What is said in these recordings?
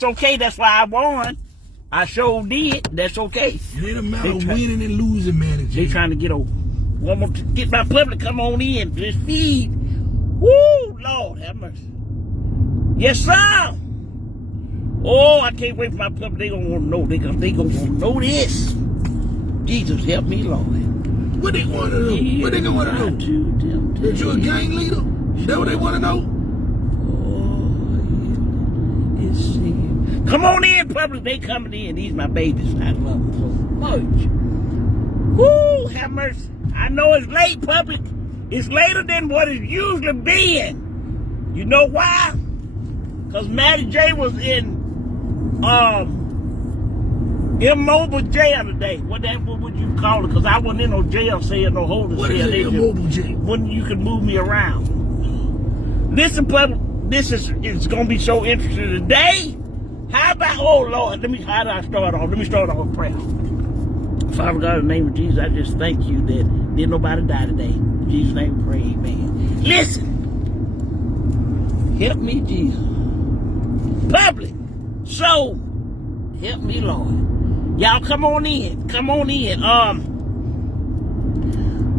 It's okay, that's why I won. I sure did. That's okay. It ain't a matter of winning and losing, MattieJ. They trying to get over. Want to get my public come on in. This feed. Woo, Lord have mercy. Yes, sir. Oh, I can't wait for my public. They gonna want to know. They gonna want to know this. Jesus help me, Lord. What they want to know? What they gonna want to know? That you a gang leader? That what they want to know? Come on in, public. They coming in. These my babies. I love them so much. Woo, have mercy. I know it's late, public. It's later than what it's usually been. You know why? Because MattieJ was in immobile jail today. What would you call it? Because I wasn't in no jail cell, no holding cell. What is immobile jail? When you can move me around. Listen, public. It's gonna be so interesting today. How about, oh Lord, how do I start off? Let me start off with prayer. Father God, in the name of Jesus, I just thank you that didn't nobody die today. In Jesus' name we pray, amen. Listen, help me, Jesus. Public, so help me, Lord. Y'all come on in,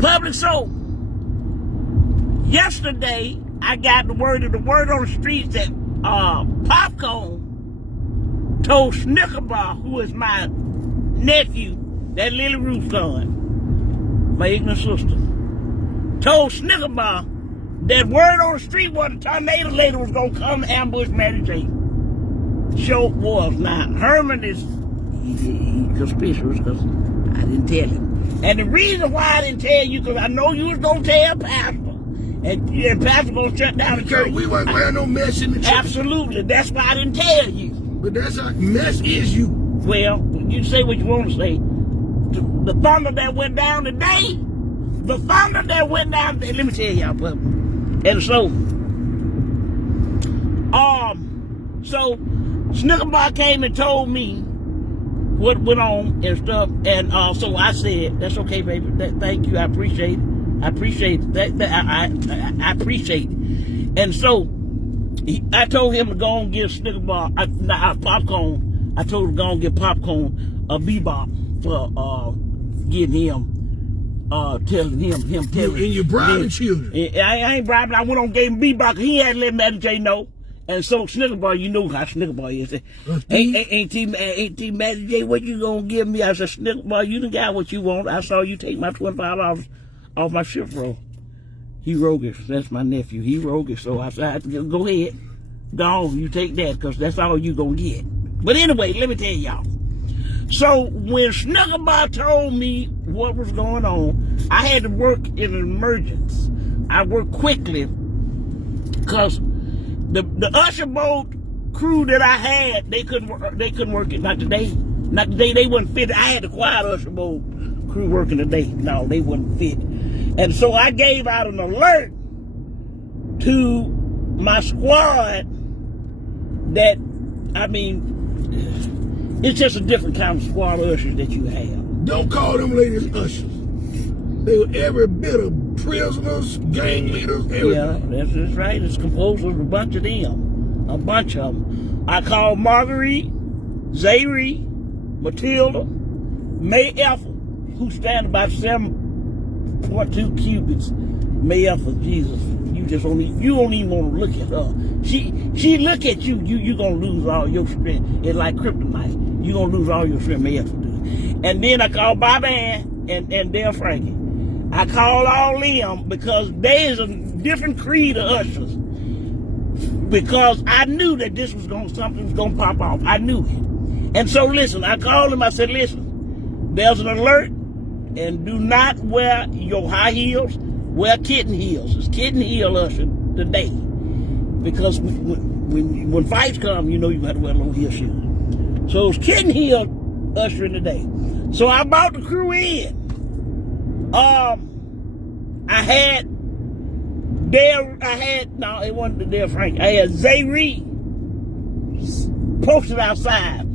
public, so yesterday I got the word on the streets that Popcorn told Snickerbar, who is my nephew, that Lily Ruth's son, my ignorant sister, told Snickerbar that word on the street was the tornado lady was gonna come ambush MattieJ. Sure was. Now Herman is he conspicuous because I didn't tell him. And the reason why I didn't tell you, because I know you was gonna tell Pastor. And Pastor gonna shut down the church. We weren't wearing no mess in the church. Absolutely. That's why I didn't tell you. But that's how mess is you. Well, you say what you want to say. The thunder that went down today, let me tell y'all, brother. And so Snickerbar came and told me what went on and stuff, and so I said, that's okay, baby. Thank you, I appreciate it. I appreciate it. I appreciate it. And so I told him to go and give Snickerbar, Popcorn. I told him to go and give Popcorn a bebop for getting him, telling him. And you bribing children. I ain't bribing. I went on and gave him bebop. He had to let MattieJ know. And so Snickerbar, you know how Snickerbar is. Ain't MattieJ, what you gonna give me? I said, Snickerbar, you done got what you want. I saw you take my $25 off my shift roll. He roguish. That's my nephew. He roguish. So I said, go ahead. Go on, you take that, because that's all you gonna get. But anyway, let me tell y'all. So when Snickerbar told me what was going on, I had to work in an emergency. I worked quickly because the usher boat crew that I had, they couldn't work it. Not today. They wouldn't fit. I had the quiet usher boat crew working today. No, they wouldn't fit. And so I gave out an alert to my squad that, I mean, it's just a different kind of squad of ushers that you have. Don't call them ladies ushers. They were every bit of prisoners, gang leaders, everything. Yeah, that's right. It's composed of a bunch of them. I called Marguerite, Zaire, Matilda, May Ethel, who stand about 7.2 cubits. May Ethel, Jesus, you don't even want to look at her. She look at you, you gonna lose all your strength. It's like kryptonite. You gonna lose all your strength, May Ethel do. And then I called Bobby Ann and Dale Frankie. I called all them because they is a different creed of ushers. Because I knew that something was gonna pop off. I knew it. And so listen, I called him, I said, listen, there's an alert, and do not wear your high heels, wear kitten heels. It's kitten heel usher today. Because when fights come, you know you got to wear low heel shoes. So it's kitten heel ushering today. So I brought the crew in. I had Zaire posted outside.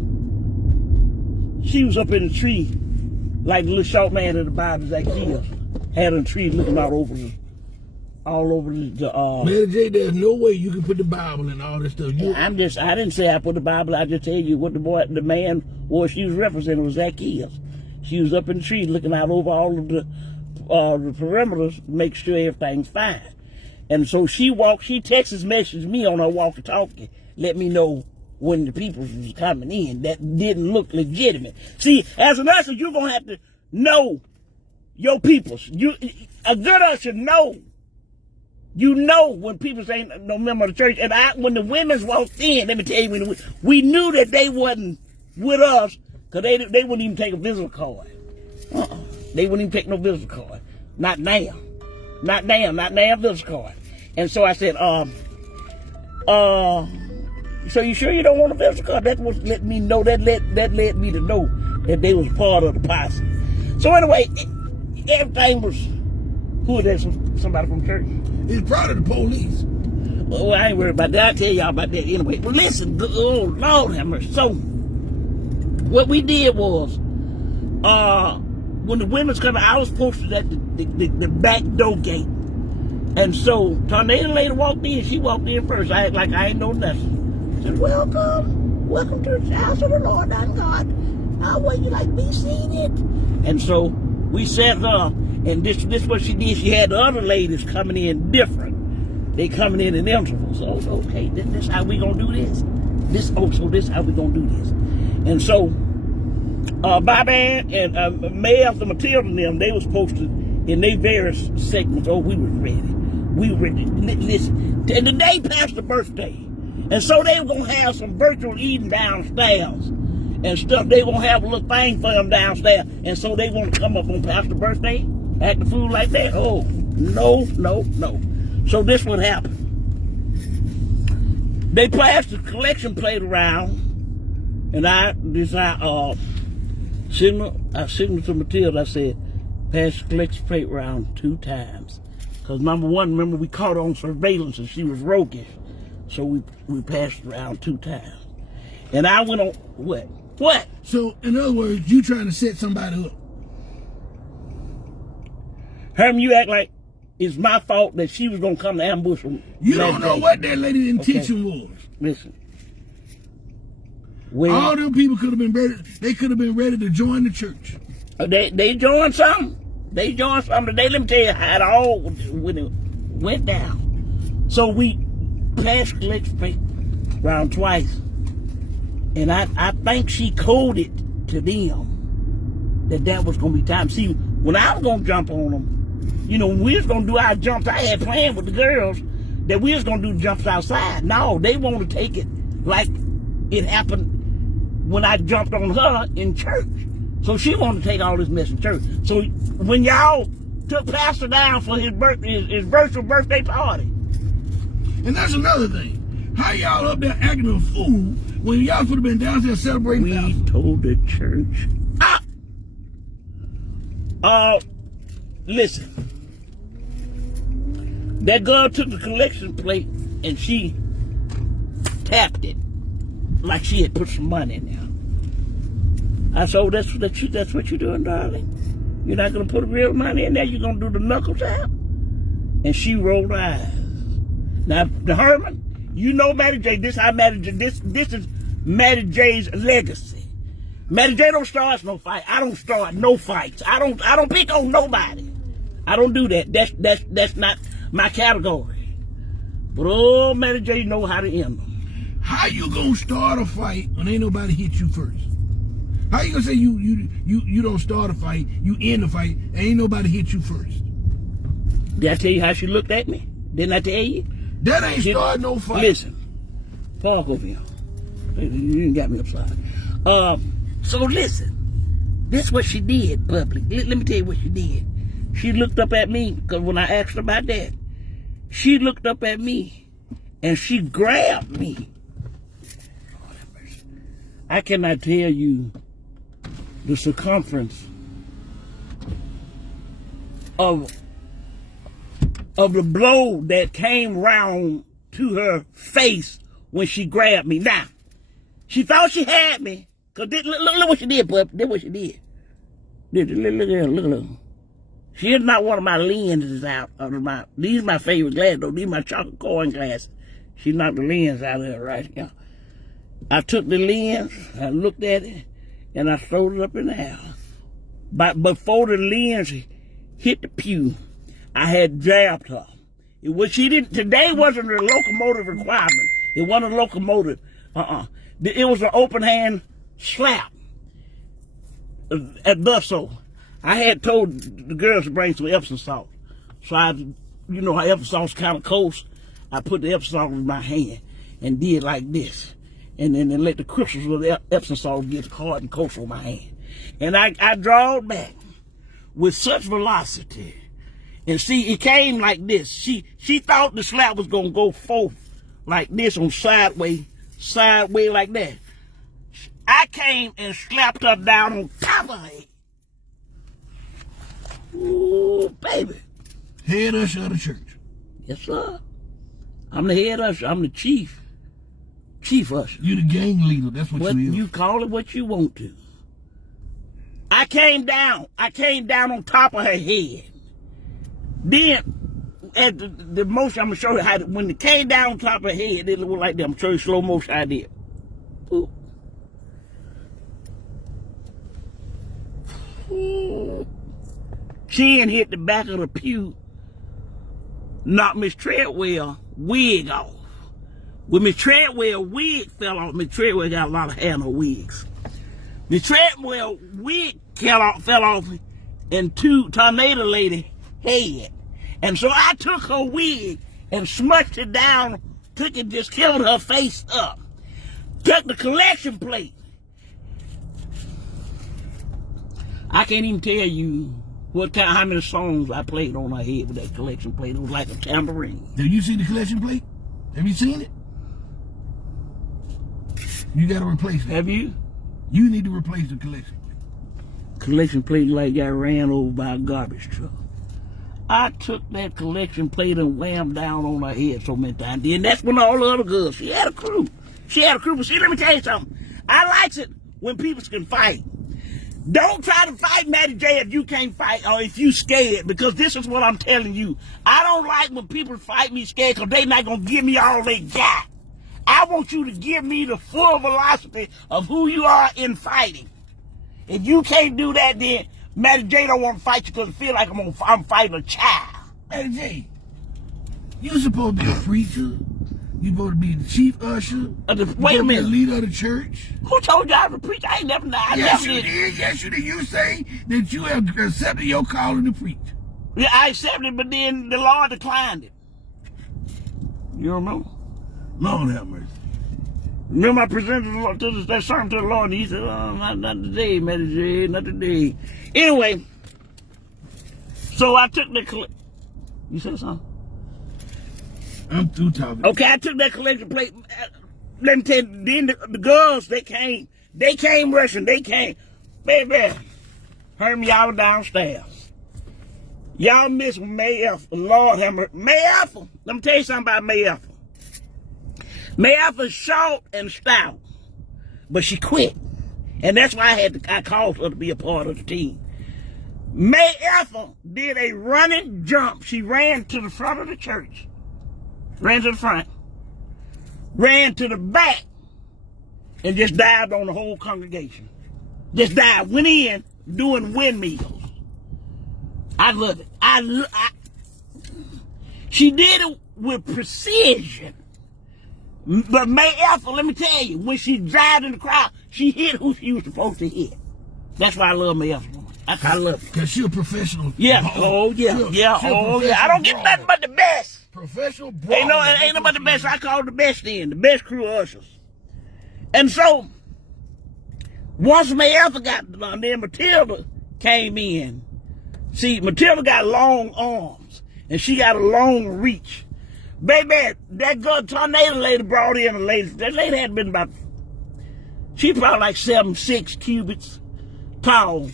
She was up in the tree, like the little short man in the Bible, Zacchaeus. Had a tree looking out over all over the MattieJ, there's no way you can put the Bible and all this stuff. I didn't say I put the Bible, I just tell you what the man was she was representing was Zacchaeus. She was up in the tree looking out over all of the perimeters to make sure everything's fine. And so she texts messaged me on her walkie-talkie, let me know when the people was coming in. That didn't look legitimate. See, as an usher, you're going to have to know your peoples. A good usher know. You know when people say no member of the church. And when the women's walked in, let me tell you, we knew that they wasn't with us because they wouldn't even take a visitor card. They wouldn't even take no visitor card. Not now visitor card. And so I said, so you sure you don't want a visitor card? That was let me know. That led me to know that they was part of the posse. So anyway, everything was, who is that? Somebody from church? It's probably the police. Well, I ain't worried about that. I'll tell y'all about that anyway. But listen, oh Lord have mercy. So what we did was, when the women's coming, I was posted at the back door gate. And so Tarnada lady walked in. She walked in first. I act like I ain't know nothing. Said, welcome to the house of the Lord thy God. How will you like be seated? And so we sat her, and this what she did. She had the other ladies coming in different. They coming in intervals. So okay, this how we gonna do this. This how we gonna do this. And so Bobby and May after Matilda and them, they was posted in their various segments. Oh, we were ready. We were ready. Listen, and the day passed the birthday. And so they were going to have some virtual eating downstairs and stuff. They were going to have a little thing for them downstairs. And so they want to come up on Pastor's birthday, act the fool like that. Oh, no. So this what happened. They passed the collection plate around, and I signaled to Matilda. I said, pass the collection plate around 2 times. Because number one, remember we caught her on surveillance and she was roguish. So we passed it around 2 times. And I went on, what? So, in other words, you trying to set somebody up. Herman, you act like it's my fault that she was going to come to ambush them. You don't know what that lady's intention was. Listen. All them people could have been ready. They could have been ready to join the church. They joined something. They joined something. Let me tell you how it all when it went down. So we passed collection plate around twice, and I think she coded to them that was gonna be time. See, when I was gonna jump on them, when we was gonna do our jumps, I had planned with the girls that we was gonna do jumps outside. No, they want to take it like it happened when I jumped on her in church. So she wanted to take all this mess in church. So when y'all took Pastor down for his virtual birthday party. And that's another thing. How y'all up there acting a fool when y'all could have been downstairs celebrating? We told the church. Listen. That girl took the collection plate and she tapped it like she had put some money in there. I said, oh, that's what you're doing, darling. You're not going to put real money in there. You're going to do the knuckle tap. And she rolled her eyes. Now, the Herman, you know MattieJ. This how MattieJ. This is MattieJ's legacy. MattieJ don't start no fight. I don't start no fights. I don't pick on nobody. I don't do that. That's not my category. But oh, MattieJ know how to end them. How you gonna start a fight when ain't nobody hit you first? How you gonna say you don't start a fight, you end the fight, and ain't nobody hit you first? Did I tell you how she looked at me? Didn't I tell you? That ain't start no fight. Listen, park over here. You didn't got me upside. So listen, this is what she did publicly. Let me tell you what she did. She looked up at me, because when I asked her about that, she looked up at me and she grabbed me. I cannot tell you the circumference of the blow that came round to her face when she grabbed me. Now, she thought she had me, because look what she did, pup. Look what she did. Look. She is not one of my lenses out of these are my favorite glasses though. These are my chocolate coin glasses. She knocked the lens out of it right here. I took the lens, I looked at it, and I throwed it up in the air. But before the lens hit the pew, I had jabbed her. Today wasn't a locomotive requirement. It wasn't a locomotive. It was an open hand slap. At Busso. I had told the girls to bring some Epsom salt. So you know how Epsom salt's kind of coarse. I put the Epsom salt in my hand and did like this. And then let the crystals of the Epsom salt get hard and coarse on my hand. And I drawed back with such velocity. And see, it came like this. She thought the slap was gonna go forth like this on sideways like that. I came and slapped her down on top of her head. Ooh, baby. Head usher of the church. Yes, sir. I'm the head usher. I'm the chief. Chief usher. You the gang leader. That's what you is. You call it what you want to. I came down on top of her head. Then, at the motion, I'm going to show you how, when it came down on top of her head, it looked like that. I'm going to show you slow motion how I did. Ooh. Ooh. Chin hit the back of the pew, knocked Miss Treadwell wig off. When Miss Treadwell wig fell off, Miss Treadwell got a lot of hair in her wigs. Miss Treadwell wig fell off into Tarnada lady head. And so I took her wig and smushed it down, just killed her face up. Took the collection plate. I can't even tell you how many songs I played on her head with that collection plate. It was like a tambourine. Have you seen the collection plate? Have you seen it? You got to replace it. Have you? You need to replace the collection plate. Collection plate like got ran over by a garbage truck. I took that collection plate and whammed down on her head so many times. And that's when all the other girls, she had a crew. But see, let me tell you something. I likes it when people can fight. Don't try to fight MattieJ if you can't fight or if you scared, because this is what I'm telling you. I don't like when people fight me scared because they not going to give me all they got. I want you to give me the full velocity of who you are in fighting. If you can't do that, then MattieJ don't want to fight you because it feel like I'm fighting a child. MattieJ, you supposed to be a preacher. You supposed to be the chief usher. Wait a minute. The leader of the church. Who told you I was a preacher? I ain't never. Yes, you did. Yes, you did. You say that you have accepted your calling to preach. Yeah, I accepted it, but then the Lord declined it. You remember? Lord have mercy. Remember I presented that sermon to the Lord, and he said, oh, not today, MattieJ, not today. Anyway, so I took the You said something? I'm through talking. Okay, I took that collection plate. Let me tell you, then the girls, they came rushing, Baby, heard me, y'all downstairs. Y'all miss May Ethel, Lord have mercy. May Ethel, let me tell you something about May Ethel. May Ethel's short and stout, but she quit. And that's why I called her to be a part of the team. May Ethel did a running jump. She ran to the front of the church. Ran to the front. Ran to the back. And just dived on the whole congregation. Just dived. Went in doing windmills. I love it. She did it with precision. But May Ethel, let me tell you, when she dived in the crowd, she hit who she was supposed to hit. That's why I love May Ethel. I love her. Because she's a professional. Yeah. Oh, yeah. I don't get nothing but the best. Professional brawl. Ain't nothing but the best. I call it the best then. The best crew ushers. And so, once May Ethel got done, then Matilda came in. See, Matilda got long arms. And she got a long reach. Baby, that girl Tarnada lady brought in a lady. That lady had been about, she probably like 7'6" cubits tall.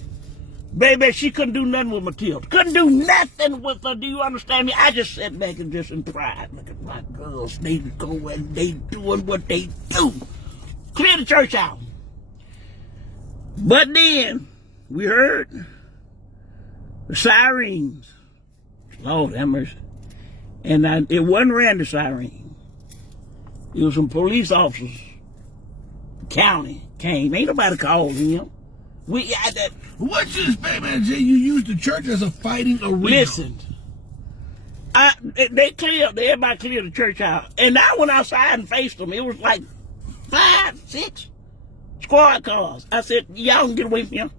Baby, she couldn't do nothing with Matilda. Couldn't do nothing with her. Do you understand me? I just sat back and just in pride. Look at my girls. They go and they doing what they do. Clear the church out. But then we heard The sirens. Lord have mercy. And it wasn't Randy siren. It was some police officers. The county came. Ain't nobody called him. We got that. What you expect, man, Jay? You use the church as a fighting arena. Listen. Everybody cleared the church out. And I went outside and faced them. It was like 5, 6 squad cars. I said, y'all can get away from him.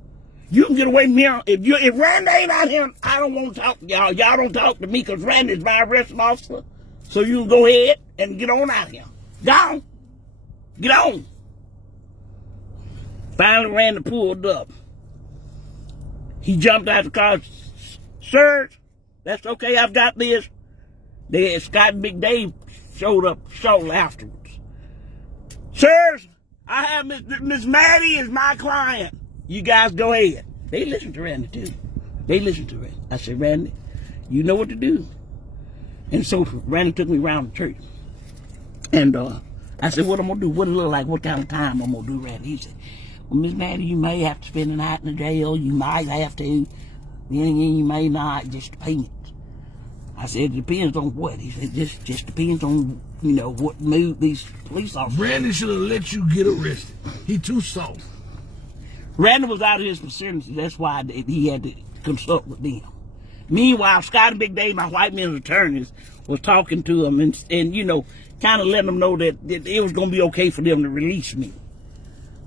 You can get away from here. If Randy ain't out here, I don't want to talk to y'all. Y'all don't talk to me because Randy's my arresting officer. So you can go ahead and get on out here. Go on. Get on. Finally, Randy pulled up. He jumped out the car. Sir, that's okay. I've got this. Scott and Big Dave showed up shortly afterwards. Sirs, I have Miss Mattie is my client. You guys go ahead. They listened to Randy too. They listened to Randy. I said, Randy, you know what to do. And so Randy took me around the church. And I said, what I'm going to do? What it look like? What kind of time I'm going to do, Randy? He said, well, Miss Mattie, you may have to spend the night in the jail. You might have to. Then you may not. Just depends. I said, it depends on what? He said, just depends on, what mood these police officers. Randy should have let you get arrested. He too soft. Randy was out of his vicinity. That's why he had to consult with them. Meanwhile, Scott and Big Dave, my white men's attorneys, was talking to him and kind of letting them know that it was going to be okay for them to release me.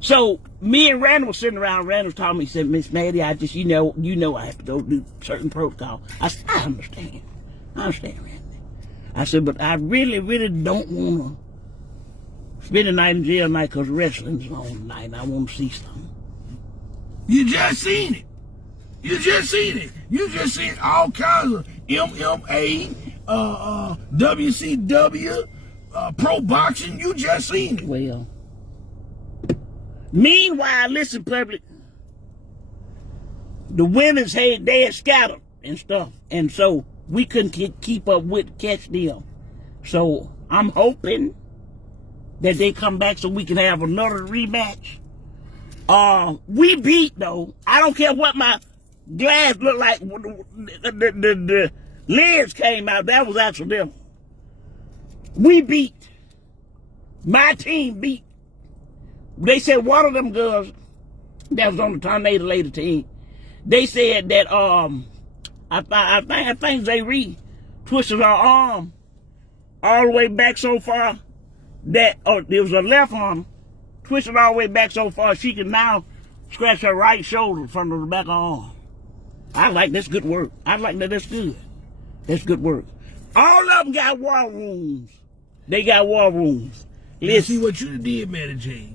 So me and Randy was sitting around. Randy was talking to me. He said, Miss Mattie, I just, I have to go do certain protocol. I said, I understand, Randy. I said, but I really, really don't want to spend the night in jail tonight because wrestling's on tonight and I want to see something. You just seen it. You just seen all kinds of MMA, WCW, pro boxing. You just seen it. Well, meanwhile, listen, public, the women's they had scattered and stuff, and so we couldn't keep up with catch them. So I'm hoping that they come back so we can have another rematch. We beat though. I don't care what my glass looked like. The lens came out. That was accidental. We beat. My team beat. They said one of them girls that was on the Tarnada later team. They said that I think Zay twisted her arm all the way back so far that there was a left arm. Twisted all the way back so far she can now scratch her right shoulder from the back of her arm. I like that's good work. I like that. That's good. That's good work. All of them got war wounds. They got war wounds. Let's see what you did, MattieJ.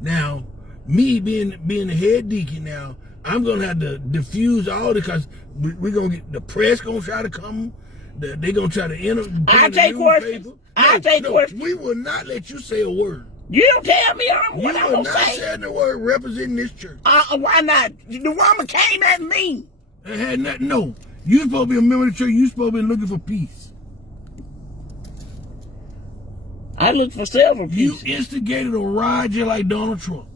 Now, me being the head deacon now, I'm gonna have to diffuse all this because we're gonna get the press gonna try to come. They're gonna try to enter. I take questions. I take questions. We will not let you say a word. You don't tell me what I'm gonna say. You will not say the word representing this church. Why not? The woman came at me. It had nothing. No, you supposed to be a member of the church. You supposed to be looking for peace. I look for several peace. pieces. You instigated a riot just like Donald Trump.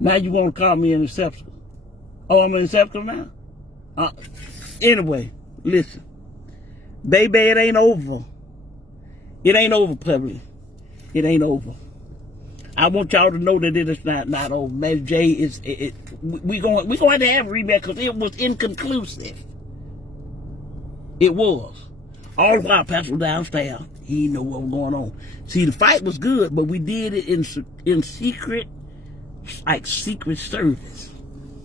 Now you want to call me an exception? Oh, I'm an exception now? Anyway, listen. Baby, it ain't over. It ain't over, public. It ain't over. I want y'all to know that it is not over. MattieJ we're going to have to have a rematch because it was inconclusive. It was. All the while, Pastor downstairs, he didn't know what was going on. See, the fight was good, but we did it in secret, like secret service.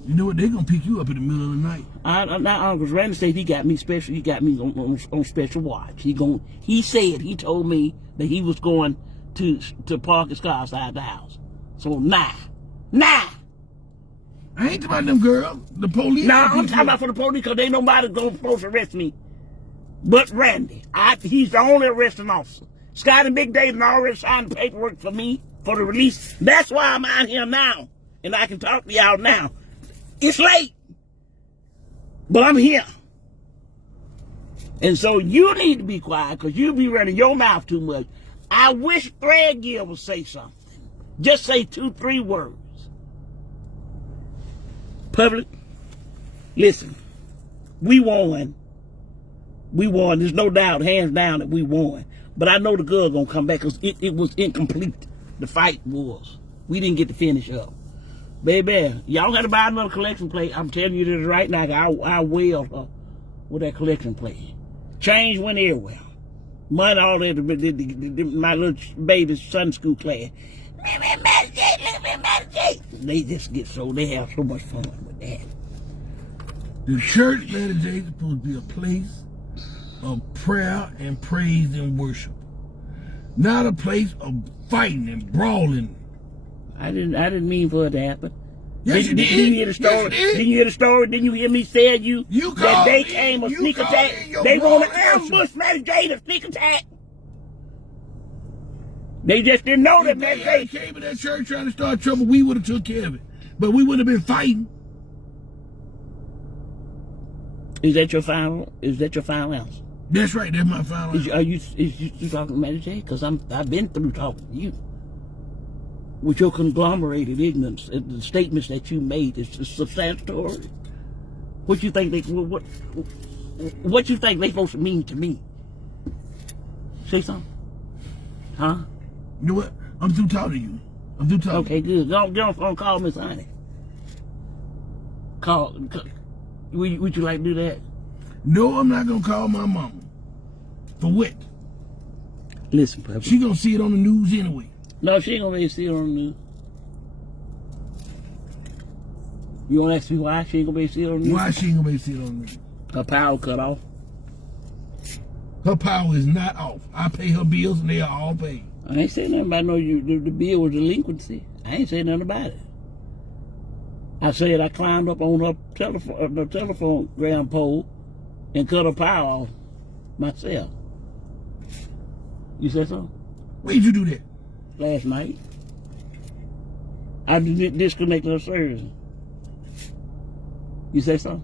You know what? They're going to pick you up in the middle of the night. Because Randy said he got me special. He got me on special watch. He told me that he was going to park his car outside the house. So nah. I ain't talking about them girls. The police. Nah, I'm talking about for the police because ain't nobody supposed to arrest me. But Randy, he's the only arresting officer. Scott and Big Dave already signed the paperwork for me for the release. That's why I'm out here now. And I can talk to y'all now. It's late. But I'm here. And so you need to be quiet because you be running your mouth too much. I wish Threadgill would say something. Just say 2, 3 words. Public, listen, we won. We won. There's no doubt, hands down, that we won. But I know the girl gonna come back because it was incomplete. The fight was. We didn't get to finish up. Baby, y'all got to buy another collection plate. I'm telling you this right now. I wailed her with that collection plate. Change went everywhere. Money all that. My little baby's Sunday school class. Look at MattieJ. They just get so, they have so much fun with that. The church, MattieJ, is supposed to be a place of prayer and praise and worship. Not a place of fighting and brawling. I didn't mean for it to happen. Yes, you did. Didn't you hear the story? Yes, you did. Didn't you hear the story? Didn't you hear me say you that they came a sneak attack? They want to ambush MattieJ to sneak attack. They just didn't know that MattieJ came in that church trying to start trouble. We would have took care of it, but we wouldn't have been fighting. Is that your final? Is that your final answer? That's right. That's my final answer. Are you talking to MattieJ? Because I've been through talking to you. With your conglomerated ignorance and the statements that you made, it's substantiatory. What you think what you think they supposed to mean to me? Say something, huh? You know what? I'm through talking to you. I'm through talking. Okay, good. Get on the phone. Call Miss Honey. Call. Would you like to do that? No, I'm not gonna call my mama. For what? Listen, Pepper. She gonna see it on the news anyway. No, she ain't gonna be able to see it on the news. You wanna ask me why she ain't gonna be able to see it on the news? Why she ain't gonna be able to see it on the news? Her power cut off. Her power is not off. I pay her bills and they are all paid. I ain't saying nothing about the bill was delinquency. I ain't saying nothing about it. I said I climbed up on her telephone ground pole and cut her power off myself. You said so? Where'd you do that? Last night. I disconnected her service. You say so?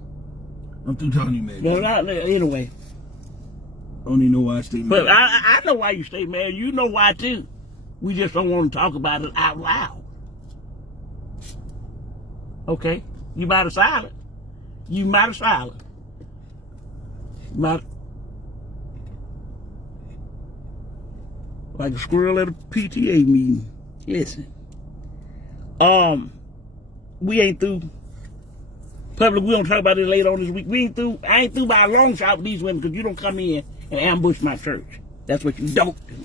I'm through talking to you, man. No, anyway. I don't even know why I stay mad. But I know why you stay mad. You know why too. We just don't want to talk about it out loud. Okay? You might have silent. You might have silent. Like a squirrel at a PTA meeting. Listen. We ain't through. Public, we don't talk about it later on this week. We ain't through. I ain't through by a long shot with these women because you don't come in and ambush my church. That's what you don't do.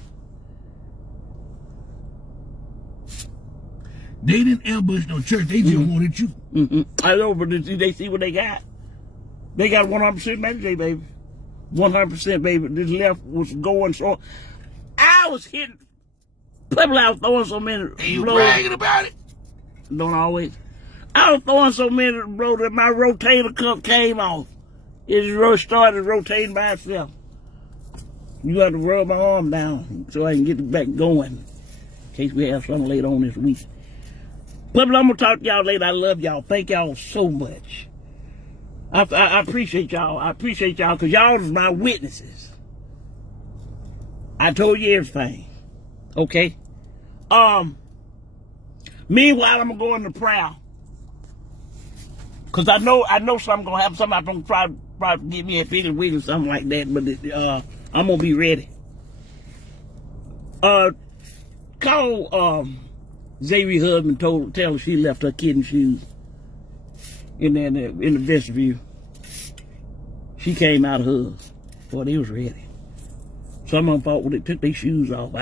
They didn't ambush no church. They just wanted you. I know, but they see what they got. They got 100% MattieJ, baby. 100%, baby. This left was going so. I was hitting. People, I was throwing so many blows. And you bragging about it? Don't always. I was throwing so many blows that my rotator cuff came off. It just started rotating by itself. You got to rub my arm down so I can get it back going. In case we have something later on this week. But I'm going to talk to y'all later. I love y'all. Thank y'all so much. I appreciate y'all. I appreciate y'all because y'all is my witnesses. I told you everything. Okay? Meanwhile, I'm going to go into prayer. Because I know something going to happen. Somebody's going to try to get me a piggly wig or something like that. But I'm going to be ready. Call Xavier's husband, tell her she left her kitten shoes in the vestibule. She came out of hers. Boy, they was ready. Some of them thought, well, they took their shoes off.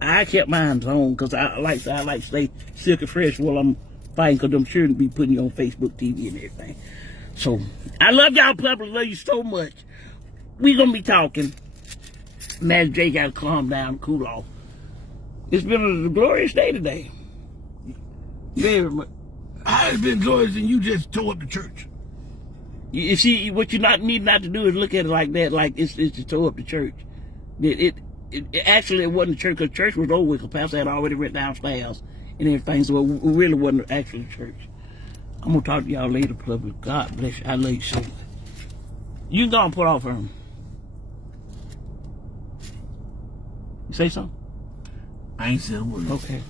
I kept mine on because I like to stay silky fresh while I'm fighting because I'm sure to be putting you on Facebook TV and everything. So, I love y'all, public. Love you so much. We going to be talking. MattieJ got to calm down, cool off. It's been a glorious day today. Very much. How it's been glorious and you just tore up the church? You see, what you need not to do is look at it like that, like it's to tore up the church. It actually it wasn't the church because church was over with because Pastor had already went downstairs and everything, so it really wasn't actually church. I'm going to talk to y'all later, public. God bless you. I love you so much. You can go and put off her. You say something? I ain't said a word. Okay.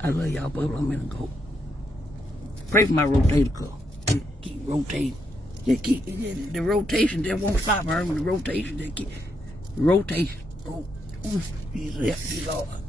I love y'all, but I'm gonna go. Pray for my rotator cuff. Keep rotating. Just keep the rotation. Just won't stop, Herman. The rotation. Just keep rotation. Oh, Jesus, help me, Lord.